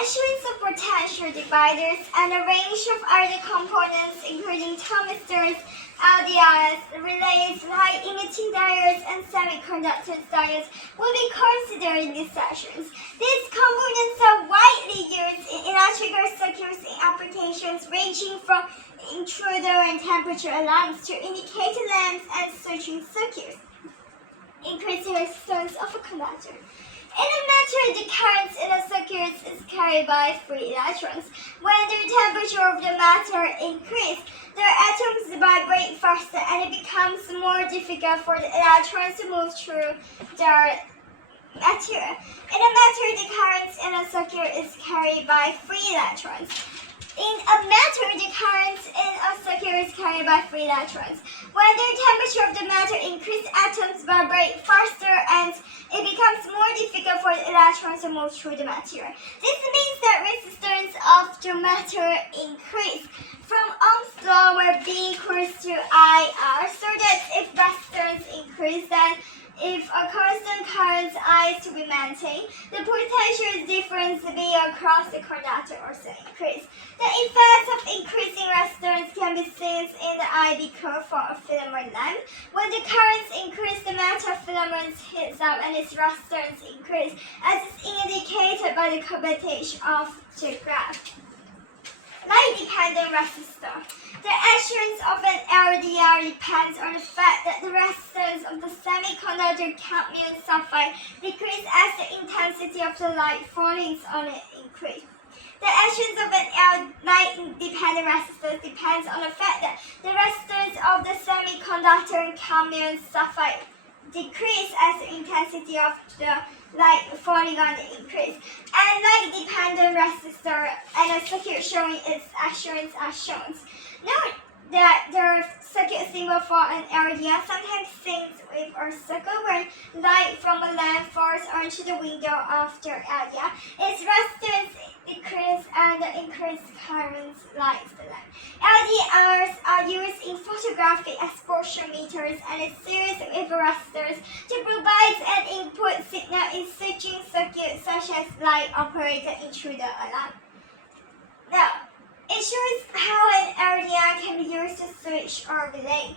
assurance of potential dividers and a range of other components including thermistors, LDRs, relays, light-emitting diodes, and semiconductor diodes will be considered in these sessions. These components are widely used in electrical circuits in applications ranging from intruder and temperature alarms to indicator lamps and switching circuits. Increasing resistance of a conductor. In a matter, the current in a circuit is carried by free electrons. When the temperature of the matter increases, the atoms vibrate faster and it becomes more difficult for the electrons to move through the material. In a matter, the current in a circuit is carried by free electrons. In a matter, the current in a circuit is carried by free electrons. When the temperature of the matter increases, atoms vibrate faster and it becomes more difficult for the electrons to move through the material. This means that resistance of the matter increases from Ohm's law where B equals to IR, so that if resistance increases, then if a constant current I is to be maintained, the potential difference B across the conductor also increases. The effects of increasing resistance can be seen in the IV curve for a filament lamp. When the currents increase, the metal filament heats up and its resistance increases, as is indicated by the combination of the graph. Light-dependent resistor. The assurance of an LDR depends on the fact that the resistance of the semiconductor cadmium sulfide decreases as the intensity of the light falling on it increases. The assurance of an light-dependent resistor depends on the fact that the resistance of the semiconductor cadmium sulfide decreases as the intensity of the light falling on it increases. And light-dependent resistor and a circuit showing its assurance are shown. Note that the circuit symbol for an LDR sometimes sings with a circle when light from a lamp falls onto the window of the LDR. Its resistance decreases and the increased current lights the lamp. LDRs are used in photographic exposure meters and a series of resistors to provide an input signal in switching circuits such as light-operated intruder alarm. Now, it shows how an LDR can be used to switch or relay.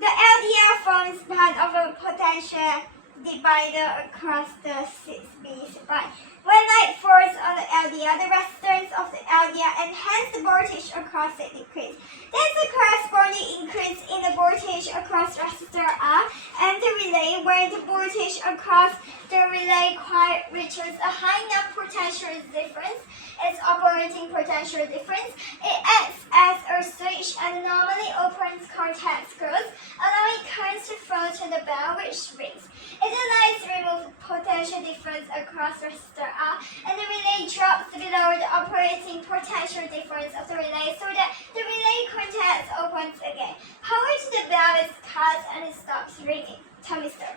The LDR forms part of a potential divider across the 6B supply. When light falls on the LDR, the resistance of the LDR and hence the voltage across it decreases. There is a corresponding increase in the voltage across resistor R and the relay where the voltage across the relay coil reaches a high enough potential difference. Its operating potential difference. It acts as a switch and normally opens contact screws, allowing current to flow to the bell which rings. It allows to remove potential difference across resistor R, and the relay drops below the operating potential difference of the relay so that the relay contact opens again. Power to the bell is cut and it stops ringing. Thermistor.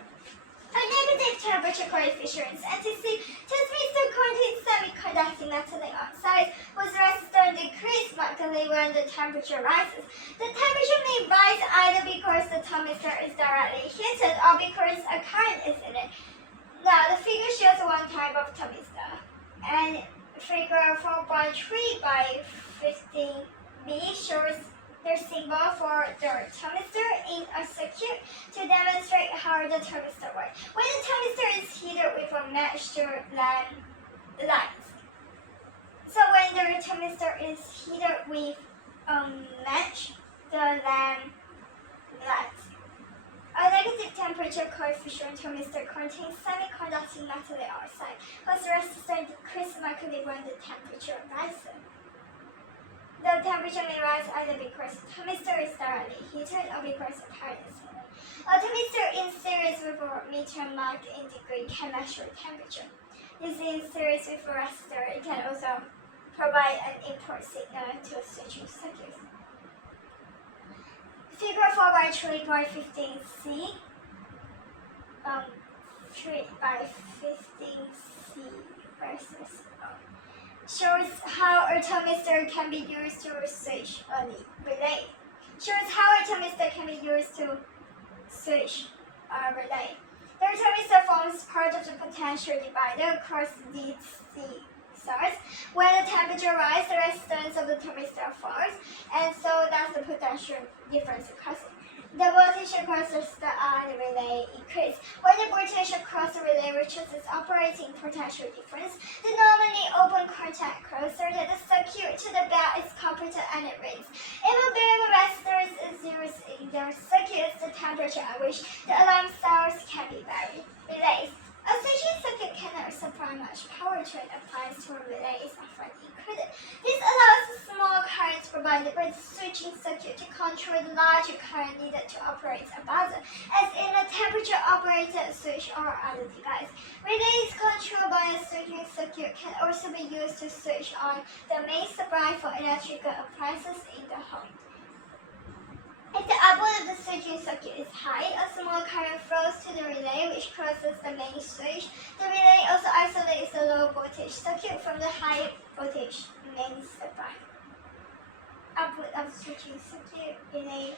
A negative temperature coefficient, NTC, transistor contains semiconducting metal oxide, whose resistance decreases markedly when the temperature rises. The temperature may rise either because the thermistor is directly heated or because a current is in it. Now, the figure shows one type of thermistor, and figure 4.3 by 15b shows the symbol for the thermistor in a circuit to demonstrate how the thermistor works. When the thermistor is heated with a match, the lamp lights. So when the thermistor is heated with a match, the lamp lights. A negative temperature coefficient thermistor contains semiconducting metal oxide, whose resistance decreases markedly when the temperature rises. The temperature may rise either because the thermistor is directly heated or because the current is in it. A thermistor in series with a meter marked in degree can measure temperature. This in series with a resistor. It can also provide an input signal to a switching circuit. Figure 4 by 3 by 15C. 3 by 15C versus shows how a thermistor can be used to switch a relay. Shows how a thermistor can be used to switch a relay. The thermistor forms part of the potential divider across these C cells. When the temperature rises, the resistance of the thermistor falls, and so that's the potential difference across it. The voltage across the relay increases. When the voltage across the relay reaches its operating potential difference, the normally open contact closer to the circuit to the belt is coupled and it rings. If a variable resistance is used in the circuit, the temperature at which the alarm cells can be varied. Relays. A switching circuit cannot supply much power to an appliance, so a relay is often included. This allows the small current provided by the switching circuit to control the larger current needed to operate a buzzer, as in a temperature-operated switch or other device. Relays controlled by a switching circuit can also be used to switch on the main supply for electrical appliances in the home. If the output of the switching circuit is high, a small current flows to the relay which closes the main switch. The relay also isolates the low voltage circuit from the high voltage main supply. Output of switching circuit relay